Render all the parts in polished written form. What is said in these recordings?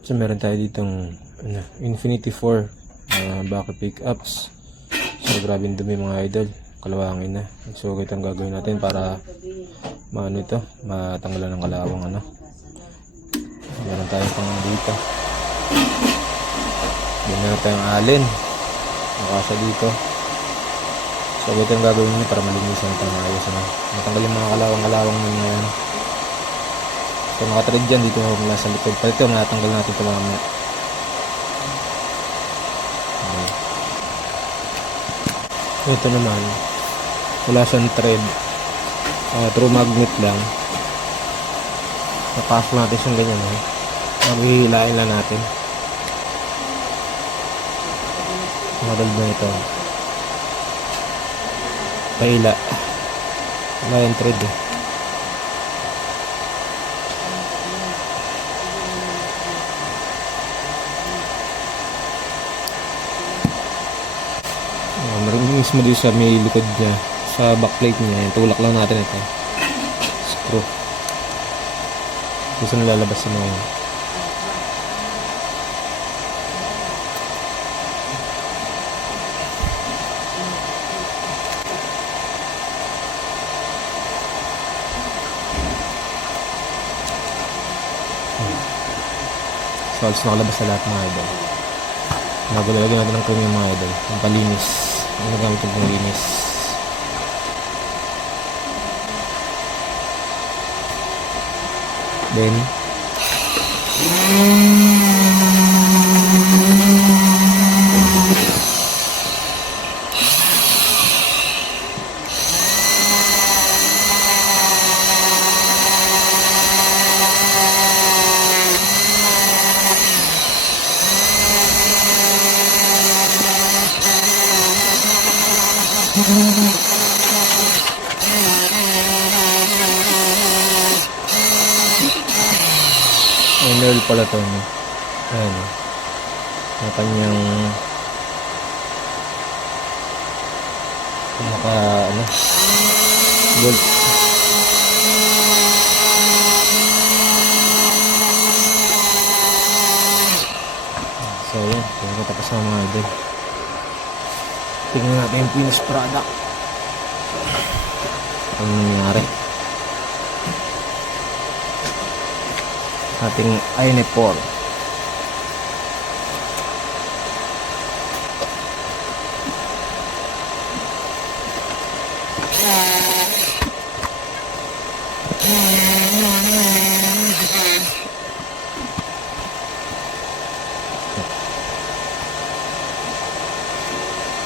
So meron tayo ditong Infinity 4 backup pickups. So grabe yung dumi mga idol, kalawangin na. So ito ang gagawin natin para matanggalan ng kalawang meron tayong pang dito. Meron tayong allen nakasa dito. So ito ang gagawin natin para malinisan ito ng ayos matanggal yung mga kalawang na yan. So naka-thread dyan dito mula sa likod. Pero ito matanggal natin ito mamaya. Ito naman wala siyang thread, through magnet lang. Napasok natin siyang ganyan maghihilain lang natin. Model ba ito? Paila wala yung thread meron mismo dito sa may likod niya, sa backplate niya. Yung tulak lang natin ito, screw. Gusto nalalabas yung mga so alis nakalabas na lahat mga idol. Nagulagyan natin ng cream yung mga idol, yung palinis. Ano gamit yung panglinis. Then nail pala to ayan ang kanyang bolt. So yan, kaya tapos na mga idol. Tingnan natin yung finished product. Ano nangyari ating Ionepor.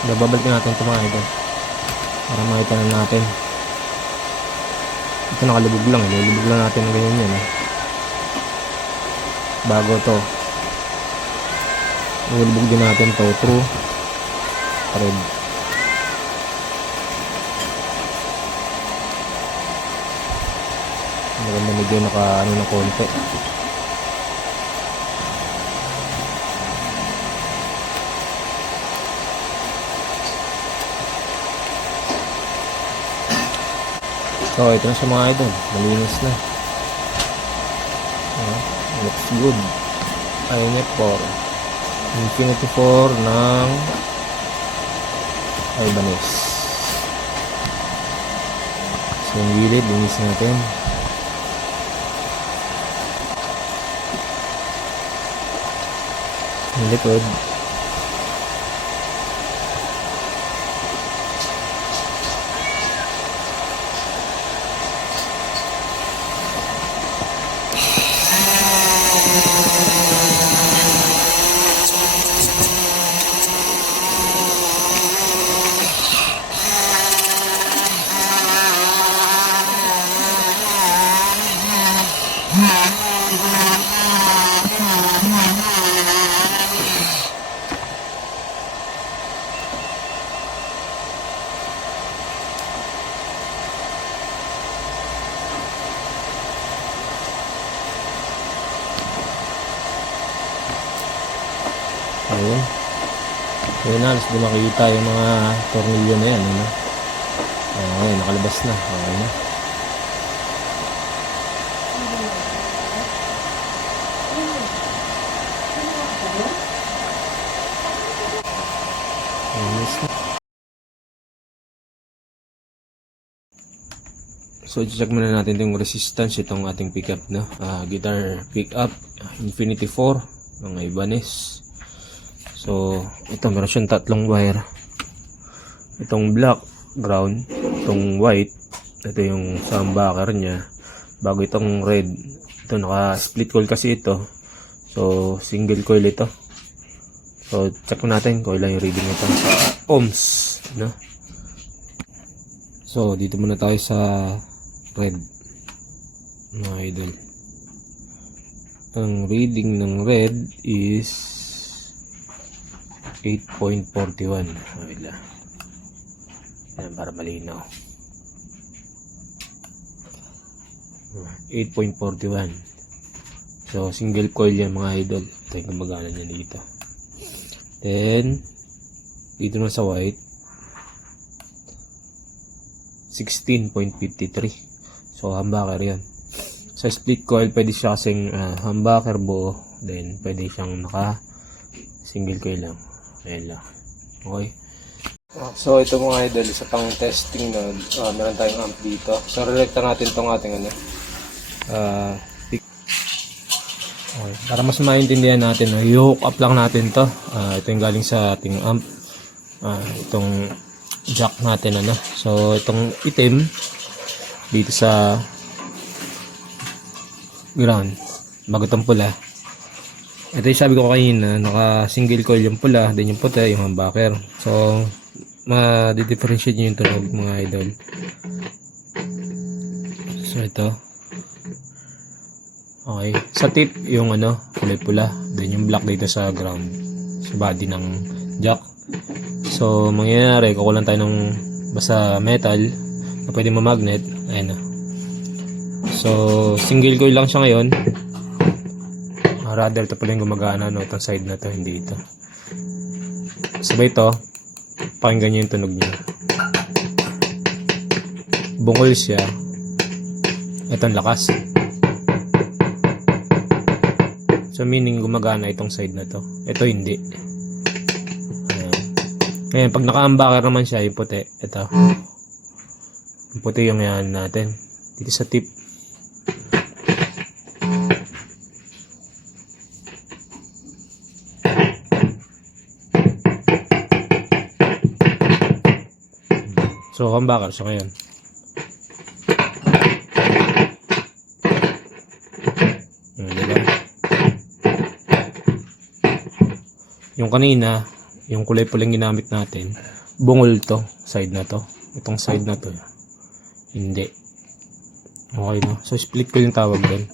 Babalik natin ito mga idol para makita na natin. Ito nakalubog lang, ilulubog lang natin ng ganyan yan bago to ilulubog din natin to through thread. Maganda medyo naka na konti. So ito na sa mga idol, malinis na. Looks good. Ionepor Infinity 4 ng Ibanez. So yung gilid, linis natin. Yung likod ayun. Ayun na, halos di makikita yung mga tornilyo na yan. Ayun, nakalabas na. Okay na. ayos na. So, check muna natin yung resistance itong ating pickup na guitar pickup Infinity 4 mga Ibanez. So, ito meron siyang tatlong wire. Itong black ground, itong white, ito yung humbucker niya. Bago itong red, ito naka split coil kasi ito. So, single coil ito. So, check natin kung ilan yung reading nito sa ohms, no? So, dito muna tayo sa red, mga idol. Ang reading ng red is 8.41. Yan, para malinaw. 8.41. So, single coil yan, mga idol. Ito yung gumagana niya dito. Then, dito na sa white, 16.53. So, humbucker yan. Sa split coil, pwede siya kasing humbucker buo. Then, pwede siyang naka single coil lang. Ayan lang. Okay. So, ito mga idol, isa pang testing na meron tayong amp dito. So, relate natin itong ating okay. Para mas maintindihan natin, i-hook up lang natin to. Ito yung galing sa ating amp. Itong jack natin, So, itong itim dito sa ground, bago itong pula. Ito yung sabi ko kanina, naka single coil yung pula, then yung puti, yung humbucker. So, ma-differentiate nyo yung tunog, mga idol. So, ito. Okay. Sa tip, yung kulay pula, then yung black dito sa ground, sa body ng jack. So, mangyayari, kukulan tayo ng basta metal na pwede mamagnet. Ayan na. So, single coil lang siya ngayon. Rather, ito pala yung gumagana, itong side na to, hindi ito. Sabay ito, pakinggan nyo yung tunog niya. Bungol siya. Ito ang lakas. So, meaning gumagana itong side na to. Ito hindi. Ngayon, pag naka-humbucker naman siya, yung puti, ito. Yung puti yung yan natin. Dito sa tip. So, humbucker siya ngayon. Diba? Yung kanina, yung kulay pulang ginamit natin, bungol to, side na to. Itong side na to, hindi. Okay, no? So, split ko yung tawag doon.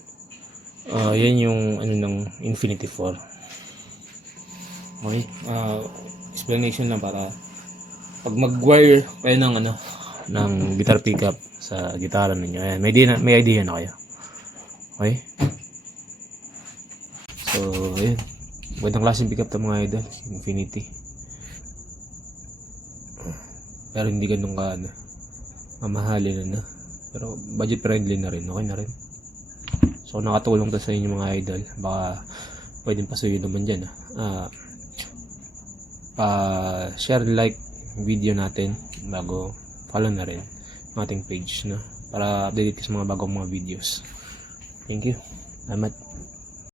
Yan yung ng Infinity 4. Okay? Explanation lang para pag mag-wire kayo ng guitar pickup sa gitara ninyo. Ayan, may idea na kayo. Okay? So, ayun. Magandang klaseng pickup ito, mga idol. Infinity. Pero hindi ganun ka mamahalin pero budget friendly na rin, okay na rin. So, nakatulong to sa inyo, mga idol. Baka pwedeng pasuyo naman dyan. Share, like video natin, bago follow na rin ang ating page, para update ka sa mga bagong mga videos. Thank you. Salamat.